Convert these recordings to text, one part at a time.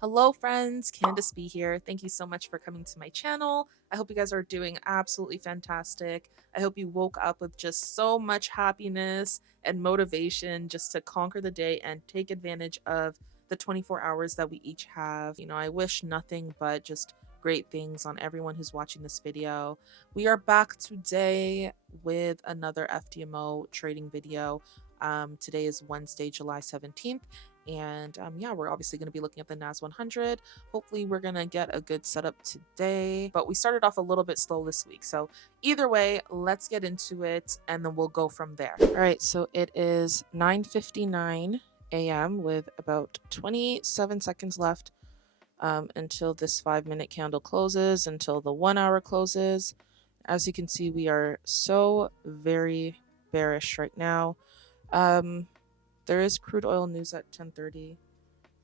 Hello friends, Candace B here. Thank you so much for coming to my channel. I hope you guys are doing absolutely fantastic. I hope you woke up with just so much happiness and motivation just to conquer the day and take advantage of the 24 hours that we each have. I wish nothing but just great things on everyone who's watching this video. We are back today with another FTMO trading video. Today is Wednesday, July 17th. And yeah, we're obviously going to be looking at the NAS 100. Hopefully we're going to get a good setup today, but we started off a little bit slow this week. So either way, let's get into it and then we'll go from there. All right, so it is 9:59 a.m. with about 27 seconds left until this 5-minute candle closes, until the 1 hour closes. As you can see, we are so very bearish right now. There is crude oil news at 10:30,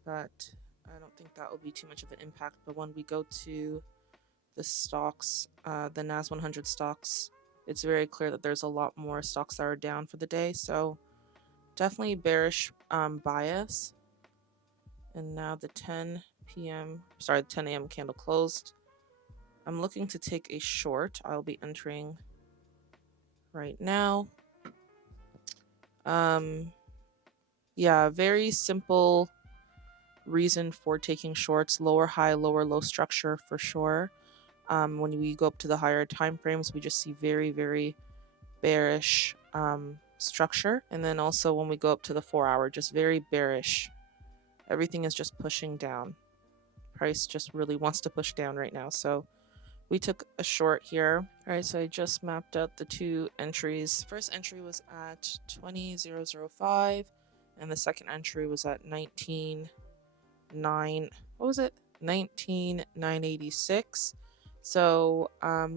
but I don't think that will be too much of an impact. But when we go to the stocks, the NAS 100 stocks, it's very clear that there's a lot more stocks that are down for the day. So definitely bearish bias. And now the 10 a.m. candle closed. I'm looking to take a short. I'll be entering right now. Yeah, very simple reason for taking shorts: lower high, lower low structure for sure. When we go up to the higher time frames, we just see very, very bearish structure. And then also when we go up to the 4 hour, just very bearish. Everything is just pushing down. Price just really wants to push down right now. So we took a short here. All right, so I just mapped out the two entries. First entry was at 20.005. And the second entry was at 19.986. So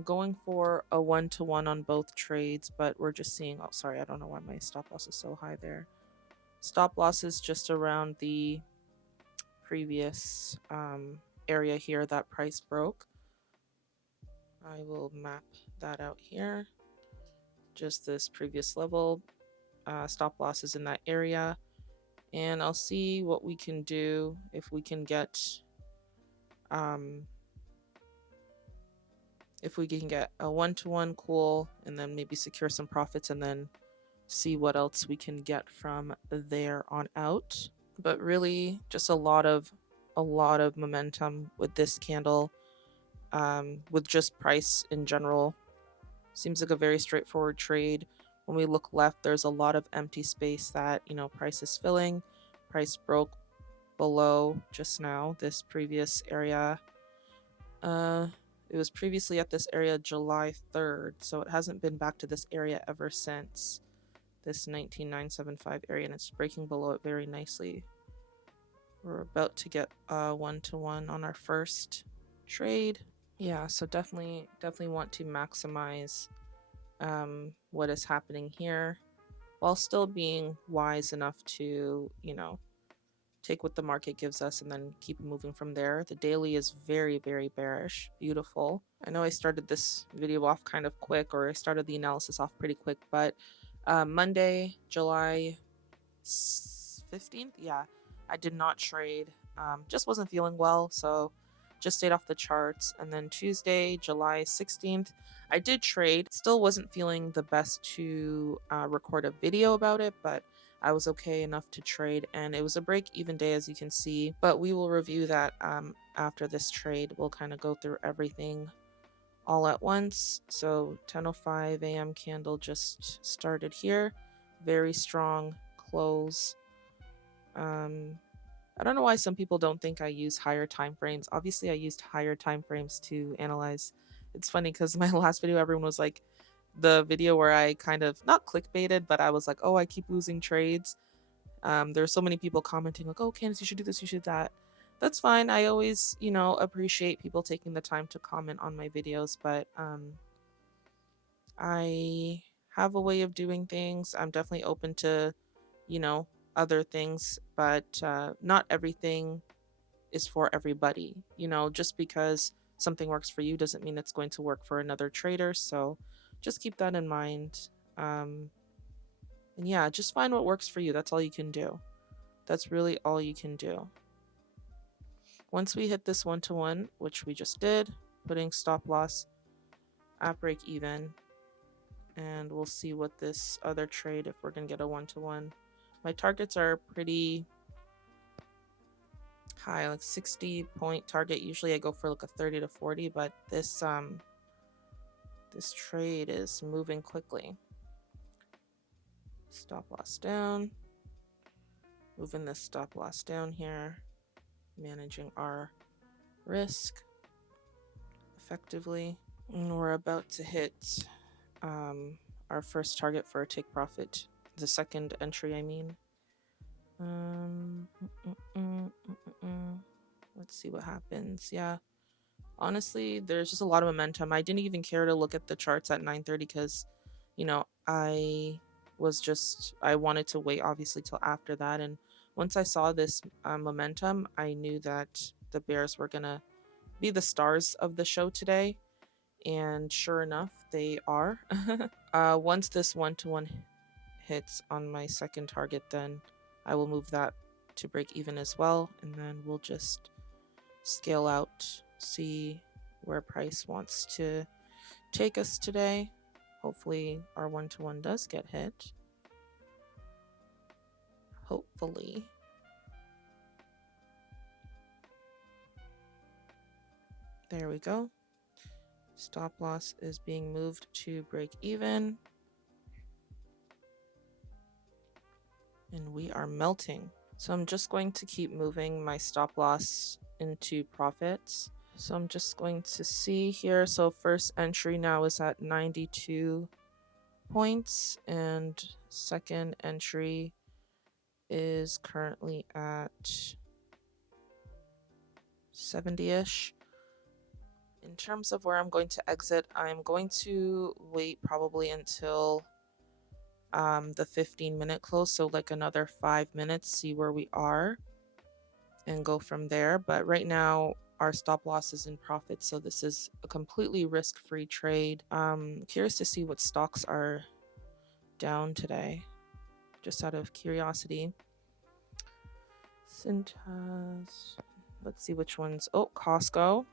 going for a 1-to-1 on both trades, but we're just seeing, oh sorry, I don't know why my stop loss is so high there. Stop loss is just around the previous area here that price broke. I will map that out here. Just this previous level. Stop loss is in that area. And I'll see what we can do if we can get a 1-to-1 cool, and then maybe secure some profits, and then see what else we can get from there on out. But really just a lot of momentum with this candle, with just price in general. Seems like a very straightforward trade. When we look left, there's a lot of empty space that, price is filling. Price broke below just now, this previous area. It was previously at this area July 3rd, so it hasn't been back to this area ever since, this 19.975 area, and it's breaking below it very nicely. We're about to get a 1-to-1 on our first trade. Yeah, so definitely want to maximize what is happening here while still being wise enough to, take what the market gives us and then keep moving from there. The daily is very, very bearish. Beautiful. I know I started this video off kind of quick, or I started the analysis off pretty quick, but Monday, July 15th, yeah, I did not trade. Just wasn't feeling well, so just stayed off the charts. And then Tuesday, July 16th, I did trade. Still wasn't feeling the best to record a video about it, but I was okay enough to trade, and it was a break-even day, as you can see. But we will review that after this trade. We'll kind of go through everything all at once. So 10:05 a.m. candle just started here. Very strong close. I don't know why some people don't think I use higher time frames. Obviously, I used higher time frames to analyze. It's funny because my last video, everyone was like, the video where I kind of, not clickbaited, but I was like, oh, I keep losing trades. There's so many people commenting like, oh, Candace, you should do this, you should that. That's fine. I always, appreciate people taking the time to comment on my videos, but I have a way of doing things. I'm definitely open to, other things, but not everything is for everybody. Just because something works for you doesn't mean it's going to work for another trader. So just keep that in mind. And yeah, just find what works for you. That's all you can do. That's really all you can do. Once we hit this 1-to-1, which we just did, putting stop loss at break even, and we'll see what this other trade, if we're gonna get a 1-to-1. My targets are pretty high, like 60-point target. Usually I go for like a 30 to 40, but this trade is moving quickly. Stop loss down, moving this stop loss down here, managing our risk effectively. And we're about to hit our first target for a take profit, the second entry, I mean. Let's see what happens. Yeah, honestly, there's just a lot of momentum. I didn't even care to look at the charts at 9:30 because, you know, I wanted to wait obviously till after that. And once I saw this momentum, I knew that the bears were gonna be the stars of the show today. And sure enough, they are. Once this 1-to-1 hits on my second target, then I will move that to break even as well, and then we'll just scale out, see where price wants to take us today. Hopefully our 1-to-1 does get hit. Hopefully. There we go. Stop loss is being moved to break even. And we are melting. So I'm just going to keep moving my stop loss into profits. So I'm just going to see here. So first entry now is at 92 points, and second entry is currently at 70-ish. In terms of where I'm going to exit, I'm going to wait probably until the 15-minute close, so like another 5 minutes, see where we are and go from there. But right now our stop loss is in profit, so this is a completely risk-free trade. Curious to see what stocks are down today, just out of curiosity. Cintas, let's see which ones. Oh, Costco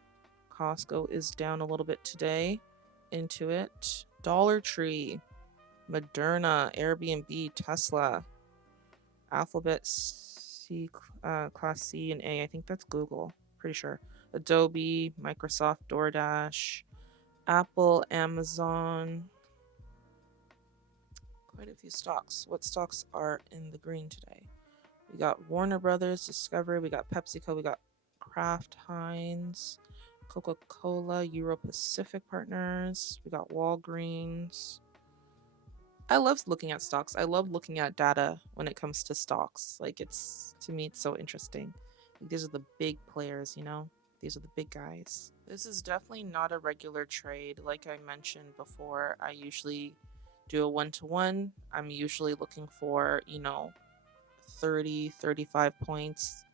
is down a little bit today. Intuit, Dollar Tree, Moderna, Airbnb, Tesla, Alphabet, C, Class C and A. I think that's Google. Pretty sure. Adobe, Microsoft, DoorDash, Apple, Amazon. Quite a few stocks. What stocks are in the green today? We got Warner Brothers, Discovery, we got PepsiCo, we got Kraft Heinz, Coca-Cola, Euro Pacific Partners, we got Walgreens. I love looking at stocks. I love looking at data when it comes to stocks. Like, to me, it's so interesting. Like, these are the big players, you know? These are the big guys. This is definitely not a regular trade. Like I mentioned before, I usually do a 1-to-1. I'm usually looking for, 30, 35 points.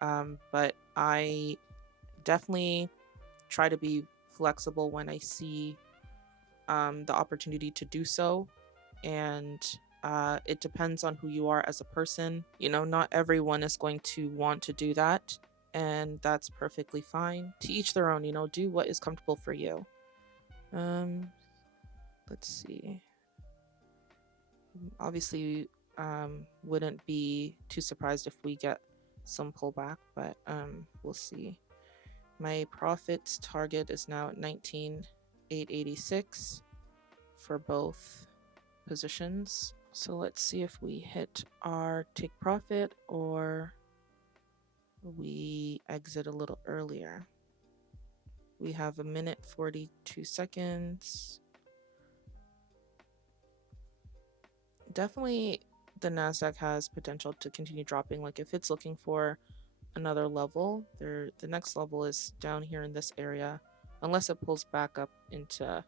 But I definitely try to be flexible when I see the opportunity to do so. And it depends on who you are as a person. Not everyone is going to want to do that, and that's perfectly fine. To each their own, do what is comfortable for you. Let's see. Obviously, wouldn't be too surprised if we get some pullback, but we'll see. My profits target is now at 19,886 for both positions. So let's see if we hit our take profit or we exit a little earlier. We have 1 minute 42 seconds. Definitely the Nasdaq has potential to continue dropping. Like, if it's looking for another level, the next level is down here in this area, unless it pulls back up into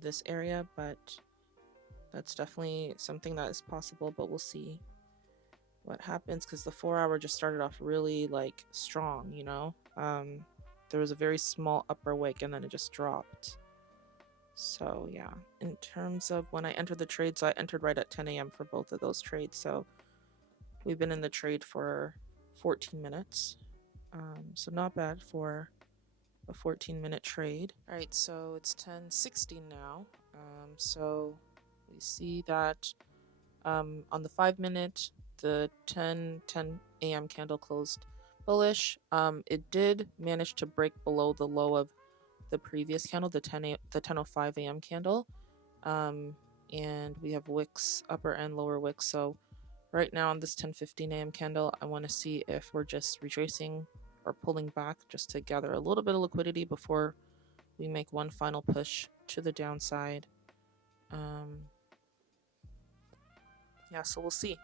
this area. But that's definitely something that is possible, but we'll see what happens, because the 4-hour just started off really like strong. There was a very small upper wick and then it just dropped. So yeah, in terms of when I entered the trade, so I entered right at 10 a.m. for both of those trades. So We've been in the trade for 14 minutes. So not bad for a 14-minute trade. All right, so it's 10:16 now. So we see that on the 5-minute, the 10:10 a.m. candle closed bullish. It did manage to break below the low of the previous candle, the 10:05 a.m. candle. And we have wicks, upper and lower wicks. So right now on this 10:15 a.m. candle, I want to see if we're just retracing or pulling back just to gather a little bit of liquidity before we make one final push to the downside. Yeah, so we'll see.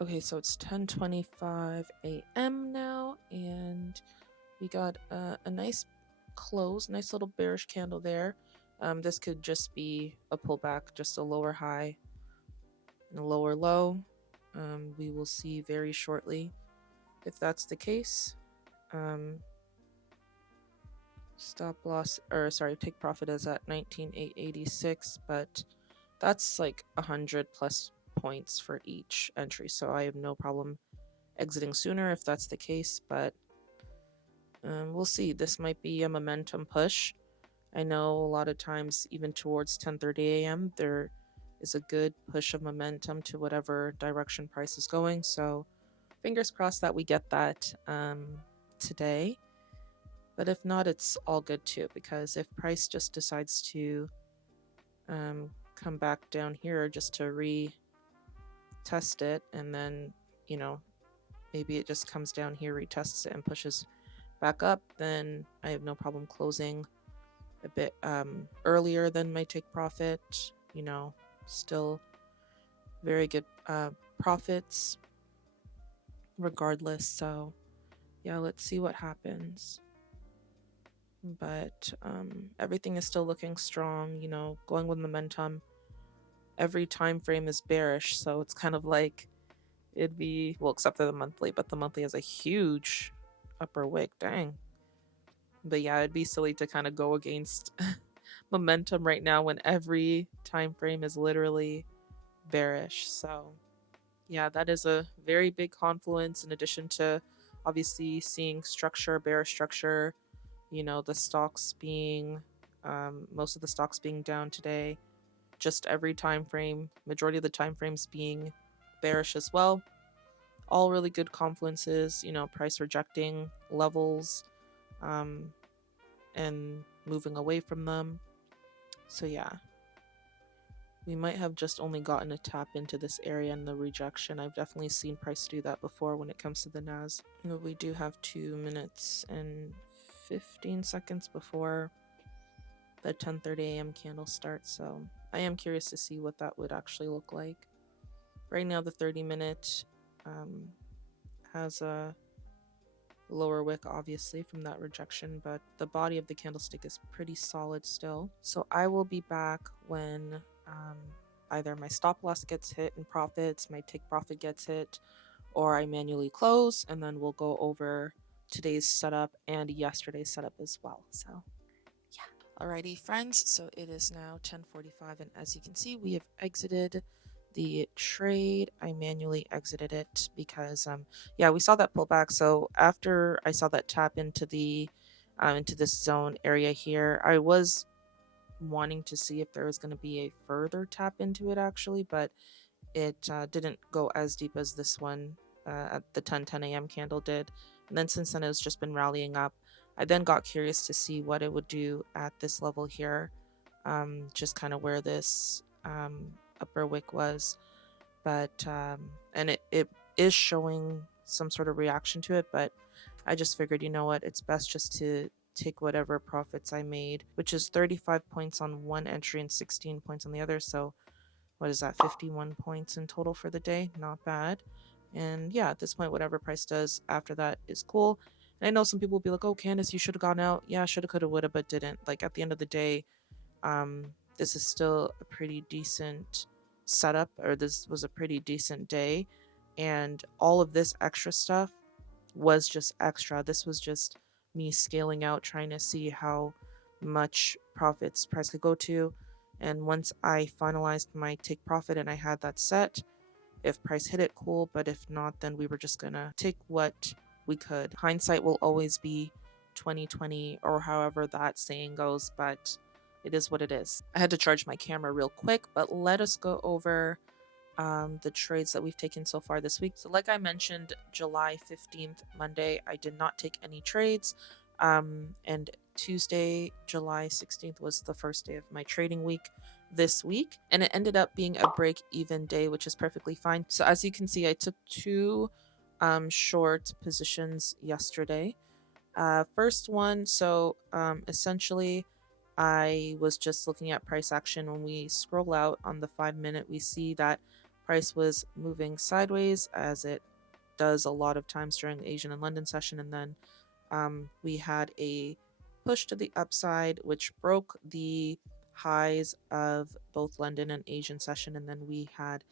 Okay, so it's 10:25 a.m. now, and we got a nice close, nice little bearish candle there. This could just be a pullback, just a lower high and a lower low. We will see very shortly if that's the case. Stop loss, or sorry, take profit is at 19,886, but that's like 100 plus points for each entry, so I have no problem exiting sooner if that's the case, but we'll see. This might be a momentum push. I know a lot of times, even towards 10:30 a.m., there is a good push of momentum to whatever direction price is going, so fingers crossed that we get that today. But if not, it's all good too, because if price just decides to come back down here just to retest it, and then, you know, maybe it just comes down here, retests it, and pushes back up, then I have no problem closing a bit earlier than my take profit. You know, still very good profits regardless. So yeah, let's see what happens. But everything is still looking strong, you know, going with momentum. Every time frame is bearish, so it's kind of like it'd be, well, except for the monthly, but the monthly has a huge upper wick, dang. But yeah, it'd be silly to kind of go against momentum right now when every time frame is literally bearish. So yeah, that is a very big confluence, in addition to obviously seeing structure, bearish structure, you know, the stocks being most of the stocks being down today, just every time frame, majority of the time frames being bearish as well. All really good confluences, you know, price rejecting levels and moving away from them. So yeah, we might have just only gotten a tap into this area and the rejection. I've definitely seen price do that before when it comes to the NAS. But we do have 2 minutes and 15 seconds before the 10:30 a.m. candle starts, so I am curious to see what that would actually look like. Right now, the 30-minute has a lower wick, obviously, from that rejection, but the body of the candlestick is pretty solid still. So I will be back when either my stop loss gets hit in profits, my take profit gets hit, or I manually close, and then we'll go over today's setup and yesterday's setup as well. So yeah. Alrighty, friends, so it is now 10:45, and as you can see, we have exited the trade. I manually exited it because yeah, we saw that pullback. So after I saw that tap into the into this zone area here, I was wanting to see if there was going to be a further tap into it actually, but it didn't go as deep as this one at the 10:10 a.m. candle did. And then since then, it's just been rallying up. I then got curious to see what it would do at this level here, just kind of where this upper wick was. But and it is showing some sort of reaction to it, but I just figured, you know what, it's best just to take whatever profits I made, which is 35 points on one entry and 16 points on the other. So what is that, 51 points in total for the day? Not bad. And yeah, at this point, whatever price does after that is cool. And I know some people will be like, oh, Candace, you should have gone out. Yeah, shoulda, coulda, woulda, but didn't. Like, at the end of the day, this is still a pretty decent setup, or this was a pretty decent day, and all of this extra stuff was just extra. This was just me scaling out, trying to see how much profits price could go to. And once I finalized my take profit and I had that set, if price hit it, cool. But if not, then we were just gonna take what we could. Hindsight will always be 2020, or however that saying goes, but it is what it is. I had to charge my camera real quick, but let us go over the trades that we've taken so far this week. So like I mentioned, July 15th, Monday, I did not take any trades. And Tuesday, July 16th was the first day of my trading week this week, and it ended up being a break-even day, which is perfectly fine. So as you can see, I took two short positions yesterday. First one, so essentially I was just looking at price action. When we scroll out on the 5-minute, we see that price was moving sideways, as it does a lot of times during the Asian and London session, and then we had a push to the upside, which broke the highs of both London and Asian session, and then we had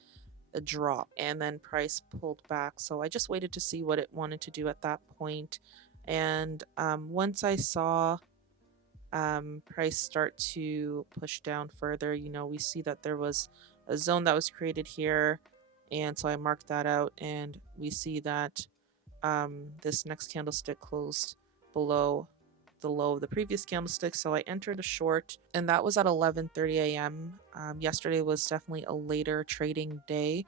a drop, and then price pulled back. So I just waited to see what it wanted to do at that point. And once I saw price start to push down further, we see that there was a zone that was created here, and so I marked that out, and we see that this next candlestick closed below the low of the previous candlestick. So I entered a short, and that was at 11:30 a.m. Yesterday was definitely a later trading day,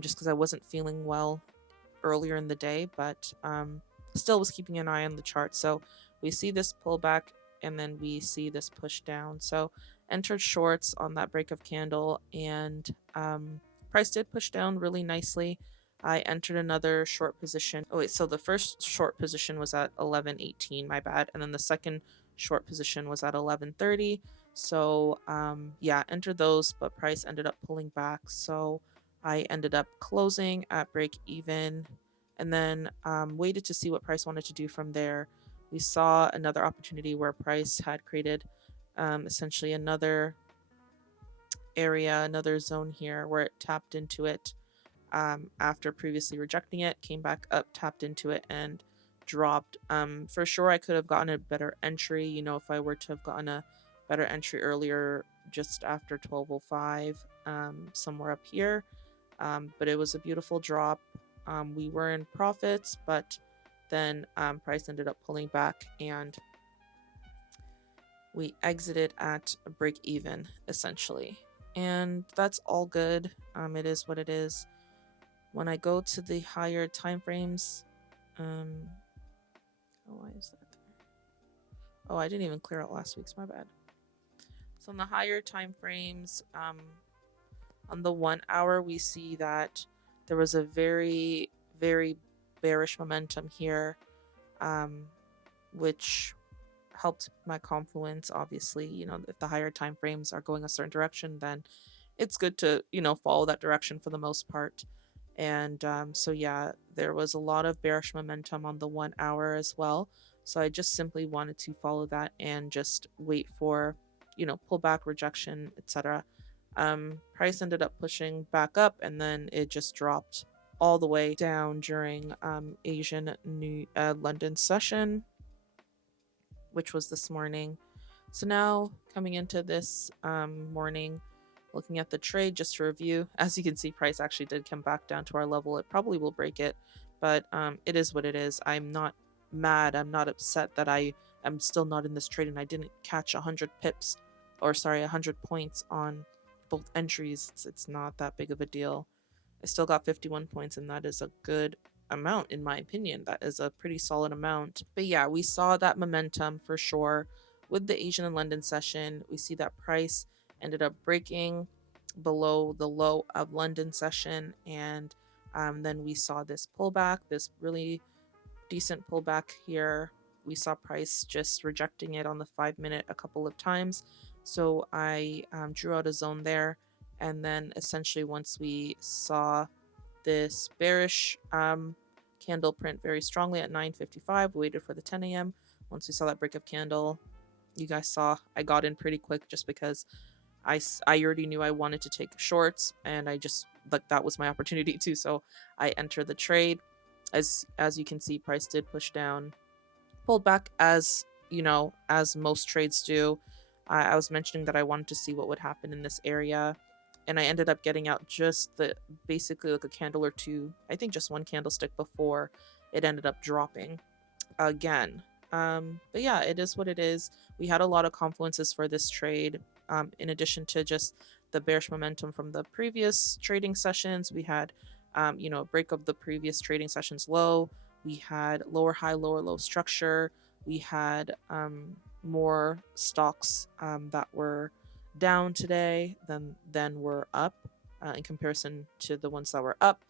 just because I wasn't feeling well earlier in the day, but still was keeping an eye on the chart. So we see this pullback, and then we see this push down. So entered shorts on that break of candle, and price did push down really nicely. I entered another short position. Oh wait, so the first short position was at 11:18, my bad, and then the second short position was at 11:30. So yeah, entered those, but price ended up pulling back. So I ended up closing at break even, and then waited to see what price wanted to do from there. We saw another opportunity where price had created essentially another area, another zone here, where it tapped into it after previously rejecting it, came back up, tapped into it, and dropped. For sure, I could have gotten a better entry, if I were to have gotten a better entry earlier, just after 12:05, somewhere up here. But it was a beautiful drop. We were in profits, but then price ended up pulling back, and we exited at a break even, essentially. And that's all good. It is what it is. When I go to the higher time frames, why is that there? Oh, I didn't even clear out last week's, my bad. So in the higher time frames, on the 1 hour, we see that there was a very, very bearish momentum here, which helped my confluence. Obviously, if the higher time frames are going a certain direction, then it's good to, follow that direction for the most part. And so yeah, there was a lot of bearish momentum on the 1 hour as well. So I just simply wanted to follow that and just wait for, pullback, rejection, etc. Price ended up pushing back up, and then it just dropped all the way down during Asian London session, which was this morning. So now coming into this morning, looking at the trade just to review, as you can see, price actually did come back down to our level. It probably will break it, but it is what it is. I'm not mad. I'm not upset that I am still not in this trade and I didn't catch 100 pips, or sorry, 100 points on both entries. It's not that big of a deal. I still got 51 points, and that is a good amount in my opinion. That is a pretty solid amount. But yeah, we saw that momentum for sure with the Asian and London session. We see that price ended up breaking below the low of London session, and then we saw this pullback, this really decent pullback here. We saw price just rejecting it on the 5-minute a couple of times, so I drew out a zone there. And then essentially once we saw this bearish candle print very strongly at 9:55, we waited for the 10 a.m. Once we saw that break of candle, you guys saw I got in pretty quick, just because I already knew I wanted to take shorts, and I just like that was my opportunity too. So I entered the trade. As you can see, price did push down, pulled back, as you know, as most trades do. I was mentioning that I wanted to see what would happen in this area, and I ended up getting out just the basically like a candle or two. I think just one candlestick before it ended up dropping again. But yeah, it is what it is. We had a lot of confluences for this trade. In addition to just the bearish momentum from the previous trading sessions, we had, break of the previous trading sessions low. We had lower high, lower low structure. We had more stocks that were down today than were up in comparison to the ones that were up.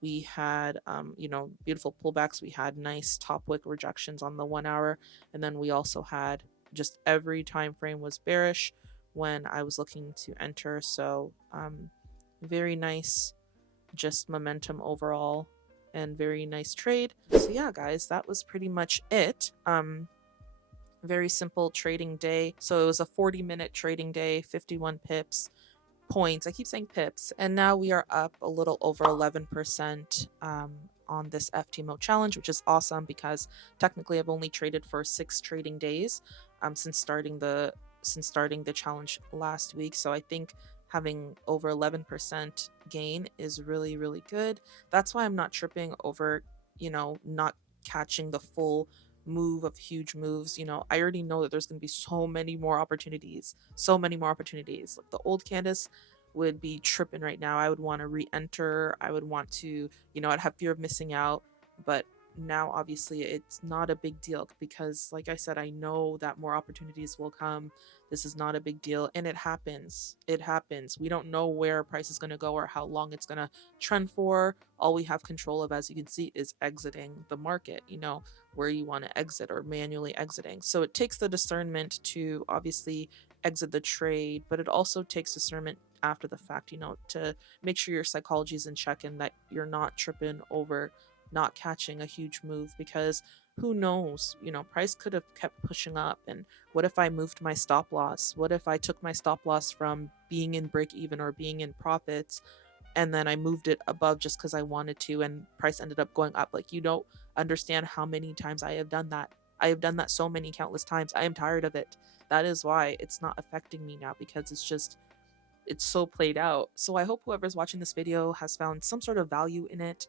We had beautiful pullbacks. We had nice top wick rejections on the 1 hour, and then we also had just every time frame was bearish when I was looking to enter. So very nice, just momentum overall, and very nice trade. So yeah, guys, that was pretty much it. Very simple trading day. So it was a 40-minute trading day, 51 pips points. I keep saying pips. And now we are up a little over 11% on this FTMO challenge, which is awesome because technically I've only traded for 6 trading days since starting the challenge last week. So I think having over 11% gain is really, really good. That's why I'm not tripping over, not catching the full move of huge moves. I already know that there's going to be so many more opportunities. Like the old Candace would be tripping right now. I would want to re-enter. I would want to, I'd have fear of missing out. But now obviously it's not a big deal because, like I said, I know that more opportunities will come. This is not a big deal, and it happens. We don't know where price is going to go or how long it's going to trend for. All we have control of, as you can see, is exiting the market, where you want to exit or manually exiting. So it takes the discernment to obviously exit the trade, but it also takes discernment after the fact, to make sure your psychology is in check and that you're not tripping over not catching a huge move, because who knows, price could have kept pushing up. And what if I moved my stop loss? What if I took my stop loss from being in break even or being in profits, and then I moved it above just because I wanted to, and price ended up going up? Like, you don't understand how many times I have done that. I have done that so many countless times. I am tired of it. That is why it's not affecting me now, because it's so played out. So I hope whoever's watching this video has found some sort of value in it.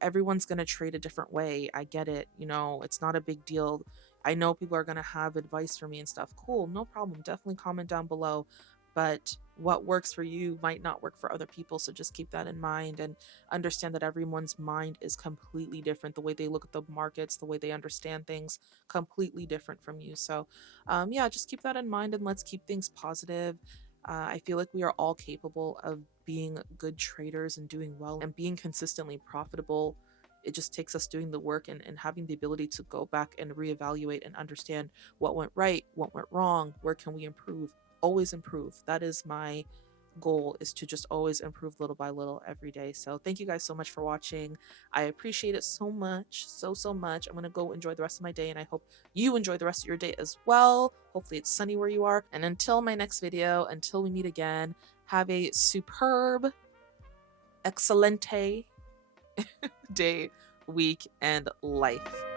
Everyone's going to trade a different way. I get it. It's not a big deal. I know people are going to have advice for me and stuff. Cool, no problem. Definitely comment down below. But what works for you might not work for other people. So just keep that in mind and understand that everyone's mind is completely different. The way they look at the markets, the way they understand things, completely different from you. So yeah, just keep that in mind, and let's keep things positive. I feel like we are all capable of being good traders and doing well and being consistently profitable. It just takes us doing the work and having the ability to go back and reevaluate and understand what went right, what went wrong, where can we improve. Always improve. That is my goal, is to just always improve little by little every day. So thank you guys so much for watching. I appreciate it so much, so much. I'm gonna go enjoy the rest of my day, and I hope you enjoy the rest of your day as well. Hopefully it's sunny where you are, and until my next video, until we meet again, have a superb, excelente day, week, and life.